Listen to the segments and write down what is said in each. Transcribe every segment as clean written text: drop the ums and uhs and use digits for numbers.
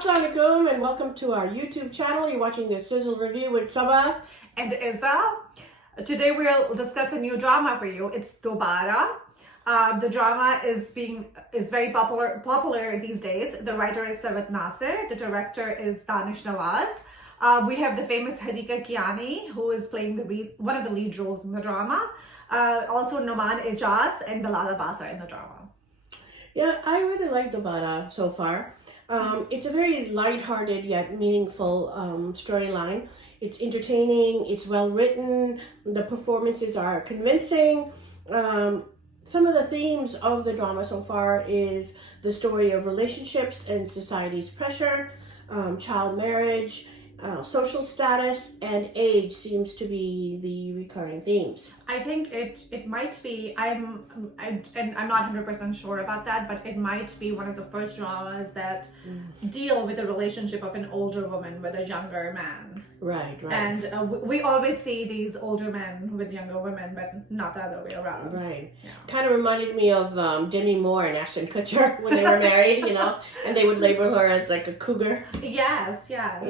Assalamu alaikum and welcome to our YouTube channel. You're watching the Sizzle review with Saba and Izza. Today we'll discuss a new drama for you. It's Dobara. The drama is very popular these days. The writer is Saba Nasir. The director is Danish Nawaz. We have the famous Hadiqa Kiani, who is playing one of the lead roles in the drama. Also Noman Ijaz and Bilal Abbas are in the drama. Yeah, I really like Dobara so far. It's a very light-hearted yet meaningful storyline. It's entertaining, it's well written, the performances are convincing. Some of the themes of the drama so far is the story of relationships and society's pressure, child marriage, social status, and age seems to be the recurring themes. I think it might be, and I'm not 100% sure about that, but it might be one of the first dramas that deal with the relationship of an older woman with a younger man. Right. And we always see these older men with younger women, but not the other way around. Right. Yeah. Kind of reminded me of Demi Moore and Ashton Kutcher when they were married, and they would label her as like a cougar. Yes. Yeah.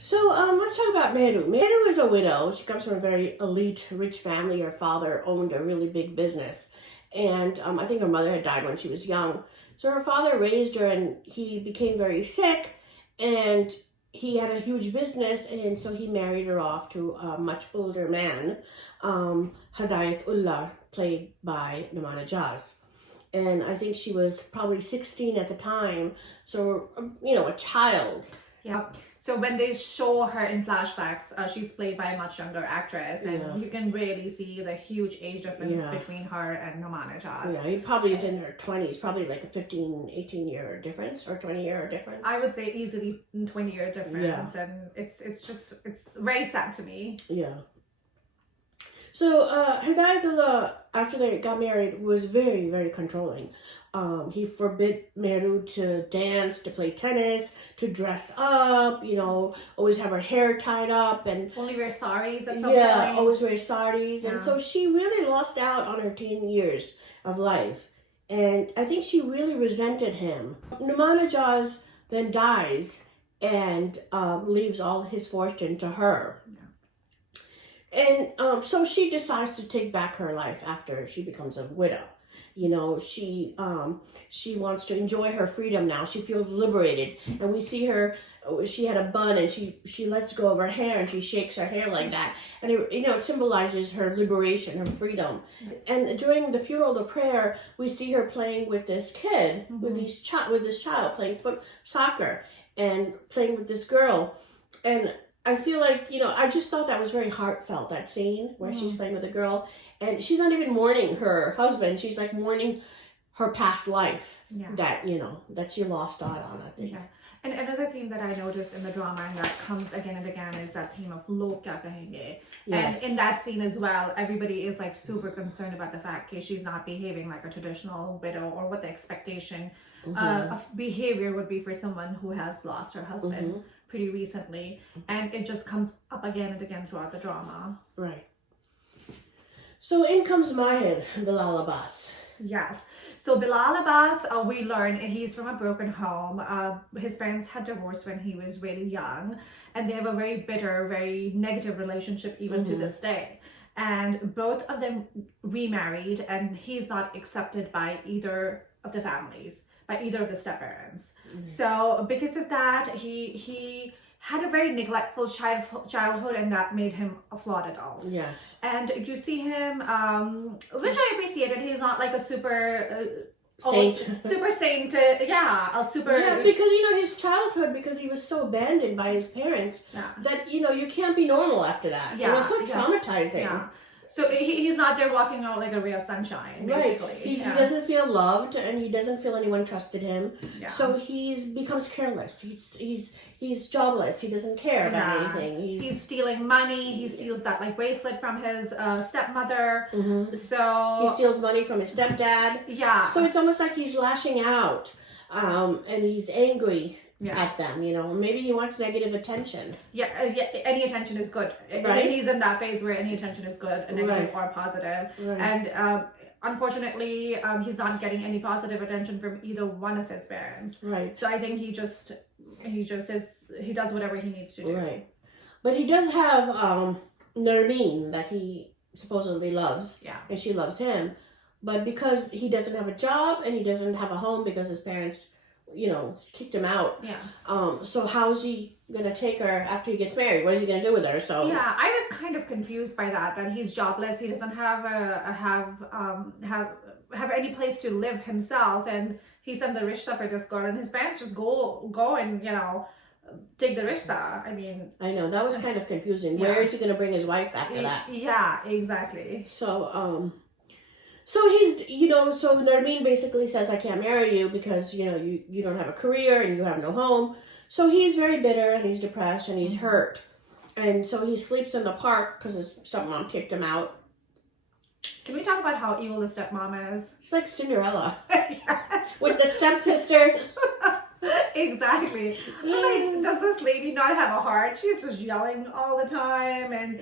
So let's talk about Meru. Meru is a widow. She comes from a very elite, rich family. Her father owned a really big business. And I think her mother had died when she was young. So her father raised her and he became very sick. And he had a huge business. And so he married her off to a much older man, Hidayatullah, played by Noman Ijaz. And I think she was probably 16 at the time. So, a child. Yeah. So when they show her in flashbacks, she's played by a much younger actress, and you can really see the huge age difference between her and Noman Ijaz. Yeah, he probably is in her 20s, probably like a 15, 18-year difference or 20-year difference. I would say easily 20-year difference, and it's very sad to me. Yeah. So Hidayatullah, after they got married, was very, very controlling. He forbid Meru to dance, to play tennis, to dress up, always have her hair tied up. And only wear saris at some point. Yeah, always wear saris. Yeah. And so she really lost out on her teen years of life. And I think she really resented him. Noman Ijaz then dies and leaves all his fortune to her. And so she decides to take back her life after she becomes a widow. She wants to enjoy her freedom now. She feels liberated. And we see her, she had a bun and she lets go of her hair and she shakes her hair like that. And it symbolizes her liberation, her freedom. And during the funeral, the prayer, we see her playing with this kid, with this child playing soccer and playing with this girl. And I feel like, I just thought that was very heartfelt, that scene where she's playing with a girl. And she's not even mourning her husband. She's like mourning her past life that she lost out on, I think. Yeah. And another theme that I noticed in the drama and that cocomes again and again is that theme of log kya kahenge. Yes. And in that scene as well, everybody is like super concerned about the fact that she's not behaving like a traditional widow, or what the expectation of behavior would be for someone who has lost her husband pretty recently. And it just comes up again and again throughout the drama. Right. So in comes Mahir, Bilal Abbas. Yes. So Bilal Abbas, we learn he's from a broken home. His parents had divorced when he was really young, and they have a very bitter, very negative relationship even to this day. And both of them remarried, and he's not accepted by either of the families, by either of the step-parents. So because of that, he had a very neglectful childhood, and that made him a flawed adult. Yes. And you see him, which I appreciated. He's not like a super saint. Super saint. A super. Yeah, because his childhood, because he was so abandoned by his parents that you can't be normal after that. Yeah, it was so traumatizing. Yeah. So he's not there walking out like a ray of sunshine, basically. Right. He doesn't feel loved, and he doesn't feel anyone trusted him. Yeah. So he becomes careless. He's jobless. He doesn't care about anything. He's stealing money. He steals that like bracelet from his stepmother. So he steals money from his stepdad. Yeah. So it's almost like he's lashing out, and he's angry at them. Maybe he wants negative attention. Yeah. Any attention is good. Right. He's in that phase where any attention is good, negative or positive. Right. And unfortunately, he's not getting any positive attention from either one of his parents. Right. So I think he does whatever he needs to do. Right. But he does have Nermeen that he supposedly loves. Yeah. And she loves him. But because he doesn't have a job and he doesn't have a home because his parents, kicked him out. Yeah. So how's he gonna take her after he gets married? What is he gonna do with her? So yeah, I was kind of confused by that he's jobless. He doesn't have have any place to live himself, and he sends a rishta for this girl, and his parents just go and take the rishta. I mean, I know that was kind of confusing. Yeah. Where is he gonna bring his wife after that? Yeah, exactly. So so he's so Nermeen basically says, I can't marry you because you don't have a career and you have no home. So he's very bitter and he's depressed and he's hurt. And so he sleeps in the park because his stepmom kicked him out. Can we talk about how evil the stepmom is? It's like Cinderella. Yes. With the stepsisters. Exactly. Like, does this lady not have a heart? She's just yelling all the time, and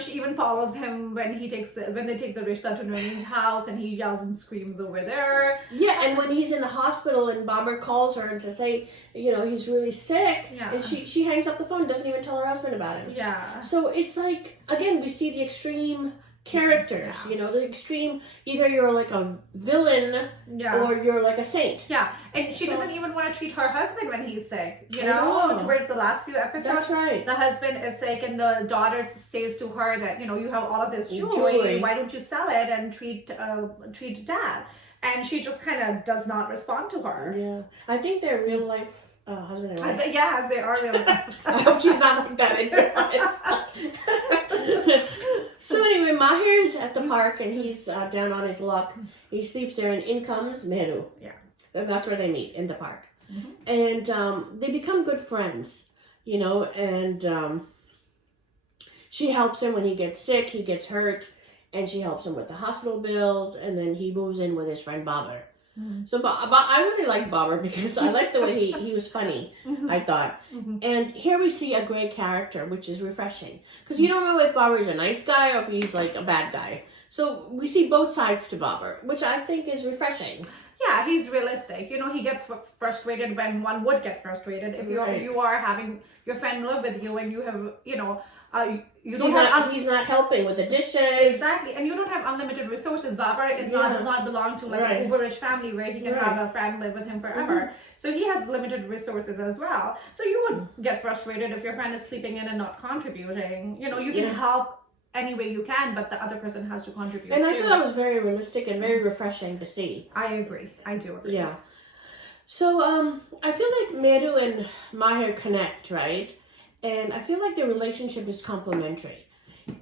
she even follows him when they take the rishta to Nori's house, and he yells and screams over there. Yeah, and when he's in the hospital and Babar calls her to say, he's really sick, and she hangs up the phone, doesn't even tell her husband about him. Yeah. So it's like, again, we see the extreme characters, the extreme, either you're like a villain or you're like a saint. Yeah, and she doesn't even want to treat her husband when he's sick, I know. Towards the last few episodes. That's right. The husband is sick and the daughter says to her that, you have all of this jewelry, why don't you sell it and treat dad? And she just kind of does not respond to her. Yeah, I think they're real life husband and wife. As they are real life. I hope she's not like that in real life. So anyway, Mahir's at the park and he's down on his luck. He sleeps there and in comes Meru. Yeah. And that's where they meet, in the park. Mm-hmm. And they become good friends, and she helps him when he gets sick, he gets hurt, and she helps him with the hospital bills, and then he moves in with his friend Babar. Mm-hmm. So I really like Babar because I like the way he was funny, I thought. Mm-hmm. And here we see a great character, which is refreshing. Because you don't know if Babar is a nice guy or if he's like a bad guy. So we see both sides to Babar, which I think is refreshing. Yeah, he's realistic. He gets frustrated when one would get frustrated. If you are having your friend live with you and you have, he's not helping with the dishes. Exactly, and you don't have unlimited resources. Babar does not belong to like an uber rich family where he can have a friend live with him forever. Mm-hmm. So he has limited resources as well. So you would get frustrated if your friend is sleeping in and not contributing. You can help any way you can, but the other person has to contribute. And I thought that was very realistic and very refreshing to see. I agree. I do agree. Yeah. So I feel like Meru and Mahir connect, right? And I feel like their relationship is complementary.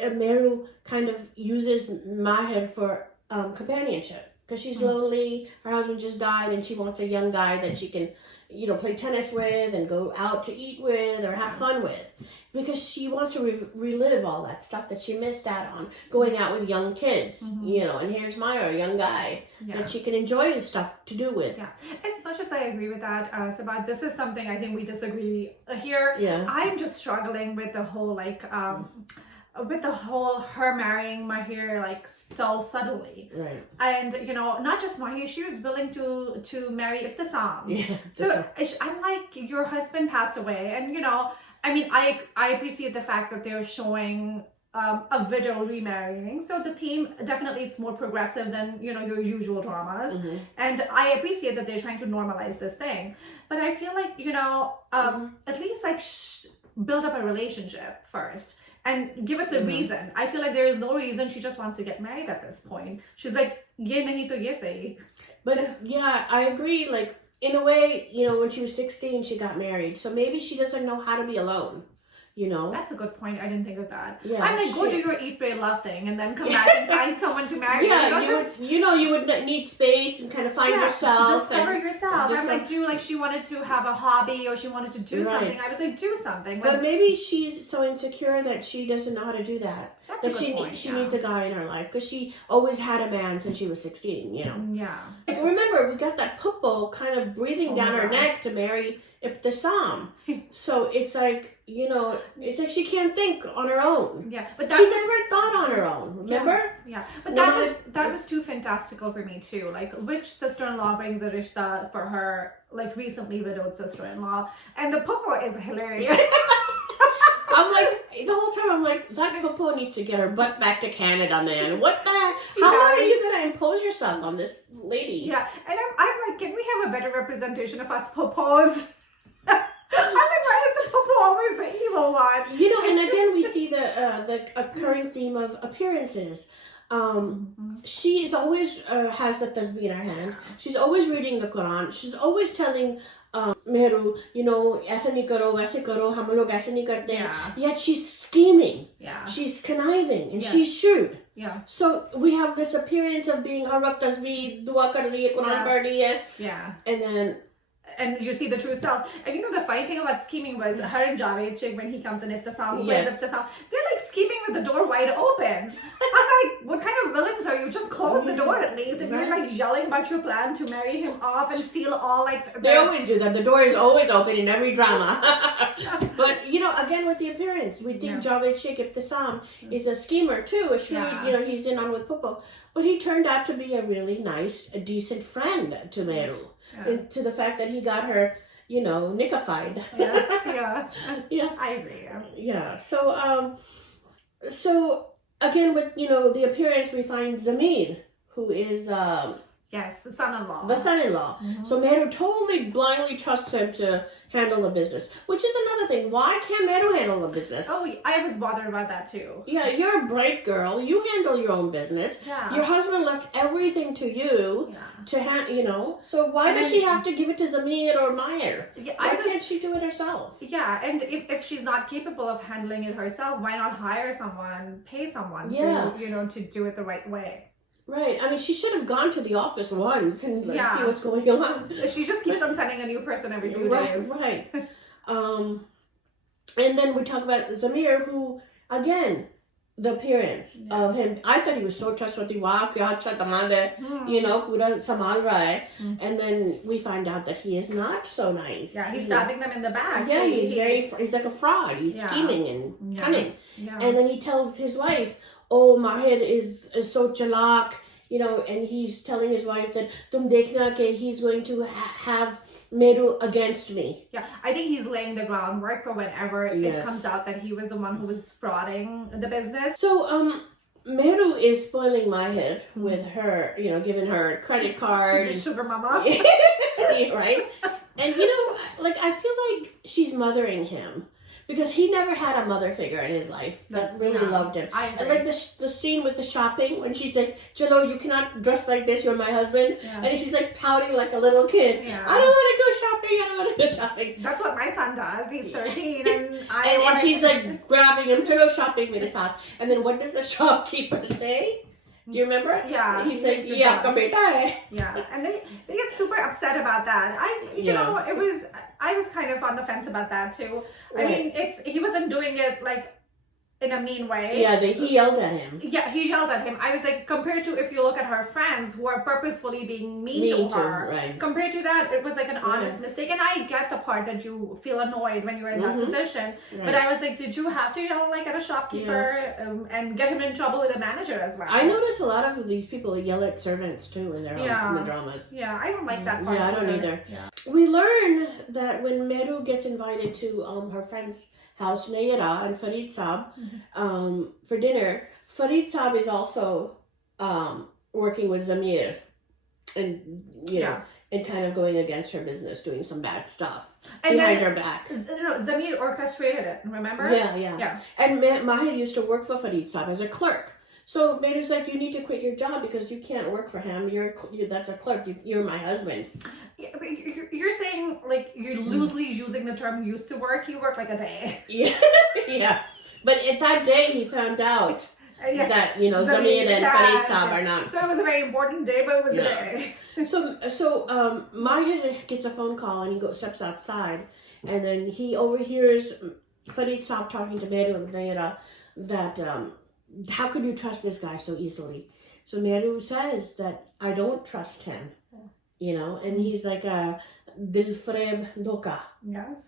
Meru kind of uses Mahir for companionship because she's lonely. Her husband just died, and she wants a young guy that she can, play tennis with and go out to eat with or have fun with, because she wants to relive all that stuff that she missed out on, going out with young kids, and here's Mahir, a young guy that she can enjoy stuff to do with. Yeah, as much as I agree with that, Saba, this is something I think we disagree here. Yeah. I'm just struggling with the whole her marrying Mahir like so suddenly, right? And not just Mahir, she was willing to marry Ibtisam. Yeah. So I'm like, your husband passed away, and I mean, I appreciate the fact that they're showing a widow remarrying. So the theme definitely it's more progressive than your usual dramas, and I appreciate that they're trying to normalize this thing. But I feel like at least like build up a relationship first. And give us a reason. I feel like there is no reason. She just wants to get married at this point. She's like, ye nahi to ye sahi. But yeah, I agree. Like, in a way, when she was 16, she got married. So maybe she doesn't know how to be alone. That's a good point. I didn't think of that. Yeah, I'm like, go do your eat, pray, love thing, and then come back and find someone to marry. Yeah, you would need space and kind of find yourself. Discover yourself. I'm like, she wanted to have a hobby or she wanted to do something. I was like, do something. But maybe she's so insecure that she doesn't know how to do that. That's a good point. She needs a guy in her life because she always had a man since she was 16. Yeah. Like, remember, we got that puppo kind of breathing down her neck to marry Ibtisam. So it's like, you know, it's like she can't think on her own. Yeah, but She never thought on her own, remember? Yeah, but No, that was too fantastical for me too. Like, which sister-in-law brings a rishta for her, like, recently widowed sister-in-law? And the popo is hilarious. I'm like, the whole time I'm like, that popo needs to get her butt back to Canada, man. What the heck? How long are you going to impose yourself on this lady? Yeah, and I'm like, can we have a better representation of us popos? I'm like, why is the popo always the evil one? You know, and again, we see the occurring theme of appearances. She is always has the tasbih in her hand. She's always reading the Quran. She's always telling Meru, you know, aisa nahi karo, waise karo, hum log aise nahi karte. Yeah. Yet she's scheming. Yeah. She's conniving and Yeah. she's shrewd. Yeah. So we have this appearance of being har waqt tasbih, dua kar rahi hai, Quran pad rahi hai. Yeah. And then and you see the true self. And you know the funny thing about scheming was her and Javed Chig, when he comes in Iftisam, who plays Iftisam, they're like scheming with the door wide open. I'm like, what kind of villains are you? Just close the door at least. If you're like yelling about your plan to marry him off and steal all like... They always do that. The door is always open in every drama. But, you know, again with the appearance, we think Javed Sheikh Iftisam is a schemer too. A shrewd, you know, he's in on with Popo. But he turned out to be a really nice, a decent friend to Meru. And to the fact that he got her, you know, nickified. Yeah, I agree. Yeah. So again with, you know, the appearance, we find Zamir, who is yes, the son-in-law. The son-in-law. So Meru totally blindly trusts him to handle the business, which is another thing. Why can't Meru handle the business? Oh, I was bothered about that too. Yeah, you're a bright girl. You handle your own business. Yeah. Your husband left everything to you to you know. So why does she have to give it to Zamir or Maher? Yeah, why can't she do it herself? Yeah, and if she's not capable of handling it herself, why not hire someone, pay someone to, you know, to do it the right way? Right. I mean, she should have gone to the office once and see what's going on. She just keeps on sending a new person every few days. Right. And then we talk about Zamir, who, again, the appearance of him. I thought he was so trustworthy. Wow, kya acha damad hai. You know, pura samal raha hai. And then we find out that he is not so nice. Yeah, he's stabbing them in the back. Yeah, he's like a fraud. He's scheming and cunning. Yeah. And then he tells his wife, oh, Mahir is so chalak, you know, and he's telling his wife that tum dekhna ke he's going to have Meru against me. Yeah, I think he's laying the groundwork for whenever it comes out that he was the one who was frauding the business. So, Meru is spoiling Mahir with her, you know, giving her credit card. She's a sugar mama. Right? And, you know, like, I feel like she's mothering him. Because he never had a mother figure in his life that really loved him. And like the scene with the shopping when she's like, Chalo, you cannot dress like this, you're my husband. And he's like pouting like a little kid. I don't want to go shopping, I don't want to go shopping. That's what my son does. He's 13 and and she's like grabbing him to go shopping with his son. And then what does the shopkeeper say? Do you remember? Yeah. He's like, "Ye aapka beta hai." Yeah, and they get super upset about that. You know, I was kind of on the fence about that too. I mean, he wasn't doing it like in a mean way. Yeah, he yelled at him. Yeah, he yelled at him. I was like, compared to if you look at her friends who are purposefully being mean to her, compared to that, it was like an honest mistake. And I get the part that you feel annoyed when you're in that position. But I was like, did you have to yell like at a shopkeeper and get him in trouble with a manager as well? I noticed a lot of these people yell at servants too in their homes in the dramas. Yeah, I don't like that part. Yeah, I don't either. Yeah. We learn that when Meru gets invited to her friend's house, Nayara and Farid Saab, for dinner, Farid Saab is also working with Zamir and, you know, and kind of going against her business, doing some bad stuff behind her back. Zamir orchestrated it, remember? Yeah. And Mahir used to work for Farid Saab as a clerk. So Meru's like, you need to quit your job because you can't work for him. That's a clerk. You're my husband. Yeah, but you're saying, like, you're loosely using the term used to work. He worked like a day. Yeah. But at that day, he found out that, you know, Zamir and Farid Saab are not. So it was a very important day, but it was a day. So Mahir gets a phone call and he steps outside. And then he overhears Farid Saab talking to Meru and Nayara that, how could you trust this guy so easily? So Meru says that I don't trust him. You know, and he's like a dil freb dhoka. Yes.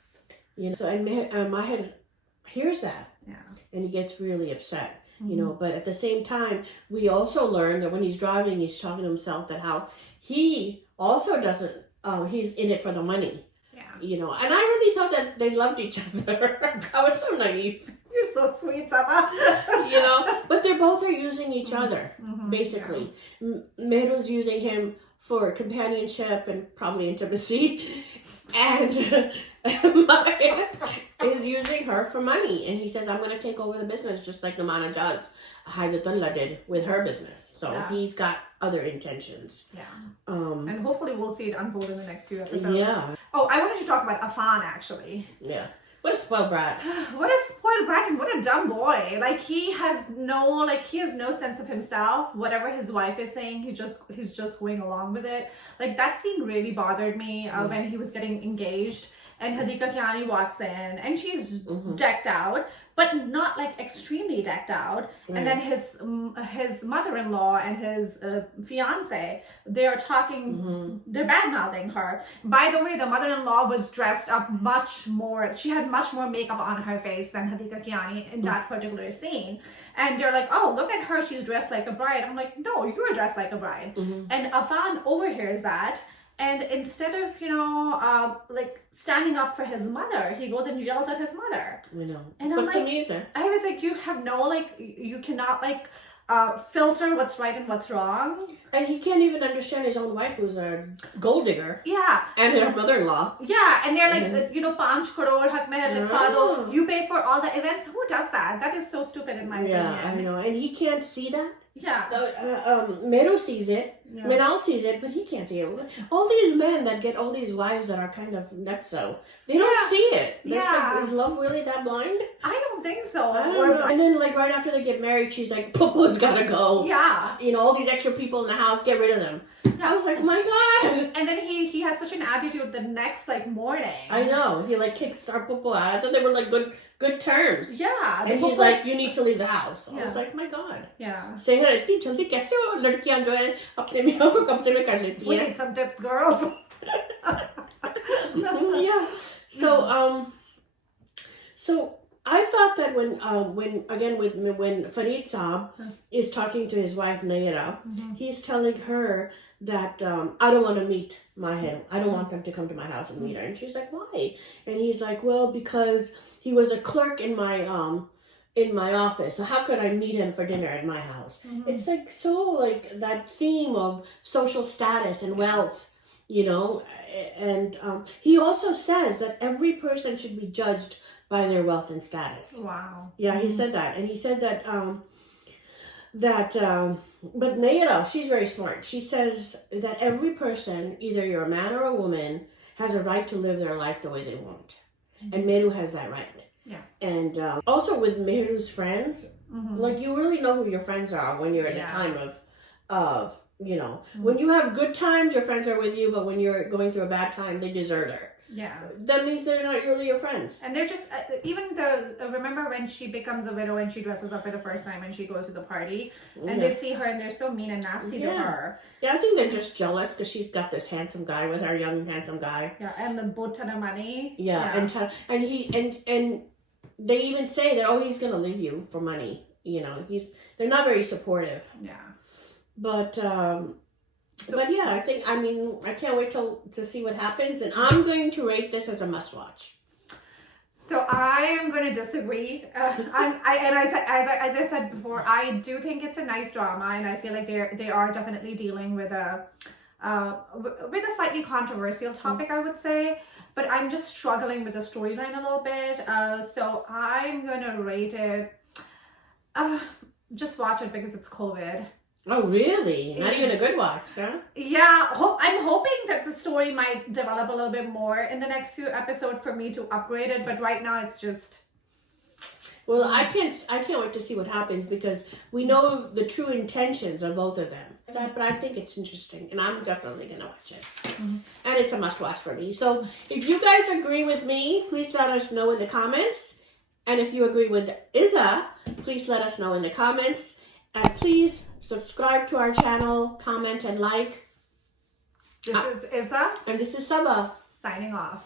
You know, so and Mahir hears that. Yeah. And he gets really upset, you know. But at the same time, we also learn that when he's driving, he's talking to himself that how he also doesn't, he's in it for the money. Yeah. You know, and I really thought that they loved each other. I was so naive. You're so sweet, Saba. You know, but they both are using each other, basically. Yeah. Meru's using him for companionship and probably intimacy. And Maya is using her for money. And he says, I'm going to take over the business just like Namana does. Hadiqa did with her business. So he's got other intentions. Yeah. And hopefully we'll see it unfold in the next few episodes. Yeah. Oh, I wanted to talk about Afan, actually. Yeah. What a spoiled brat. What a spoiled brat and what a dumb boy. Like he has no sense of himself. Whatever his wife is saying, he's just going along with it. Like that scene really bothered me when he was getting engaged and Hadiqa Kiani walks in and she's decked out, but not like extremely decked out. And then his mother-in-law and his fiance, they are talking, they're bad-mouthing her. By the way, the mother-in-law was dressed up much more, she had much more makeup on her face than Hadiqa Kiani in that particular scene. And they're like, oh, look at her, she's dressed like a bride. I'm like, no, you're dressed like a bride. And Afan overhears that. And instead of, like standing up for his mother, he goes and yells at his mother. I know. And I'm like, I was like, you have no, like, you cannot, like, filter what's right and what's wrong. And he can't even understand his own wife who's a gold digger. Yeah. And her mother-in-law. Yeah. And they're like, 5 crore hak mein likha do. You pay for all the events. Who does that? That is so stupid in my opinion. Yeah, I know. And he can't see that. Yeah. Meru sees it. Yeah. Minal sees it, but he can't see it. All these men that get all these wives that are kind of nutso, they don't see it. Like, is love really that blind? I don't think so. I don't know. And then, like, right after they get married, she's like, Popo's gotta go. Yeah. All these extra people in the house, get rid of them. I was like, oh my God. And then he has such an attitude the next, like, morning. I know. He, like, kicks our Popo out. I thought they were, like, good terms. Yeah. And he's like, you need to leave the house. I Yeah. was like, my God. Yeah. Saying her, इतनी जल्दी कैसे वो लड़कियां जो है अपने मियाँ को कब्जे में कर लेती We हैं? need some tips, girls. Yeah. So I thought that when Farid Saab is talking to his wife Naira, he's telling her that I don't want to meet Mahir. I don't want them to come to my house and meet her. And she's like, why? And he's like, well, because he was a clerk in my office. So how could I meet him for dinner at my house? It's like so like that theme of social status and wealth, and he also says that every person should be judged by their wealth and status. Wow. Yeah, he said that. And he said that but Naira, she's very smart. She says that every person, either you're a man or a woman, has a right to live their life the way they want. And Meru has that right. Yeah. And also with Meru's friends, like you really know who your friends are when you're in a time of when you have good times, your friends are with you, but when you're going through a bad time, they desert her. Yeah. That means they're not really your friends. And they're just, remember when she becomes a widow and she dresses up for the first time and she goes to the party and they see her and they're so mean and nasty to her. Yeah, I think they're just jealous because she's got this handsome guy with her, young handsome guy. Yeah, and a boat ton of money. Yeah. And they even say that, he's going to leave you for money. They're not very supportive. Yeah. But yeah, I can't wait to see what happens, and I'm going to rate this as a must-watch. So I am going to disagree. As I said before, I do think it's a nice drama, and I feel like they are definitely dealing with a slightly controversial topic, I would say. But I'm just struggling with the storyline a little bit. So I'm going to rate it. Just watch it because it's COVID. Oh, really? Not even a good watch, huh? Yeah, I'm hoping that the story might develop a little bit more in the next few episodes for me to upgrade it, but right now it's just... Well, I can't wait to see what happens because we know the true intentions of both of them. But I think it's interesting, and I'm definitely going to watch it. And it's a must-watch for me. So if you guys agree with me, please let us know in the comments. And if you agree with Izza, please let us know in the comments. And please subscribe to our channel, comment, and like. This is Izza. And this is Saba. Signing off.